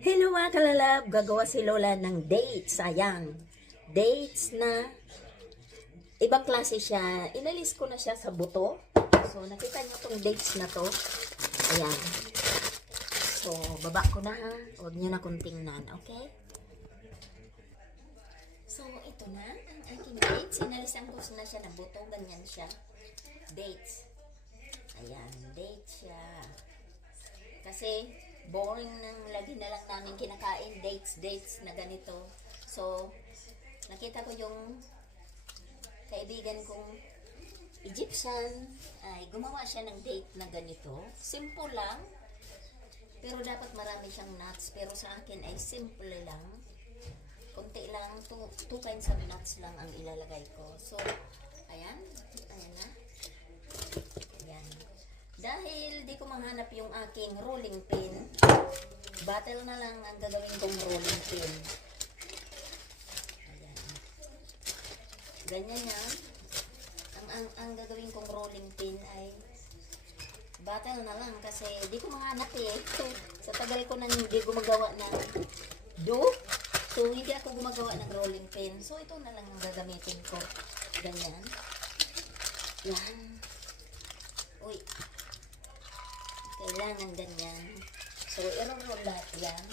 Hello mga kalalab, gagawa si Lola ng dates. Ayan, dates na ibang klase siya. Inalis ko na siya sa buto. So, nakita niyo tong dates na to. Ayan. So, baba ko na ha. Huwag niyo na kong tingnan, okay? So, ito na ang aking dates. Inalisan ko na siya ng buto. Ganyan siya. Dates. Ayan, dates siya. Kasi, boring nang lagi na lang namin kinakain dates na ganito. So, nakita ko yung kaibigan kong Egyptian ay gumawa siya ng date na ganito. Simple lang, pero dapat marami siyang nuts. Pero sa akin ay simple lang. Kunti lang, two kinds of nuts lang ang ilalagay ko. So, ayan na. Ayan. Dahil di ko mahanap yung aking rolling pin, battle na lang ang gagawin kong rolling pin. Ayan. Ganyan yan. Ang gagawin kong rolling pin ay battle na lang kasi di ko mahanap eh. Sa tagal ko nang hindi gumagawa ng do, so hindi ako gumagawa ng rolling pin. So ito na lang ang gagamitin ko. Ganyan. Yan. Uy. Kailangan ganyan. So, i-roll lahat yan.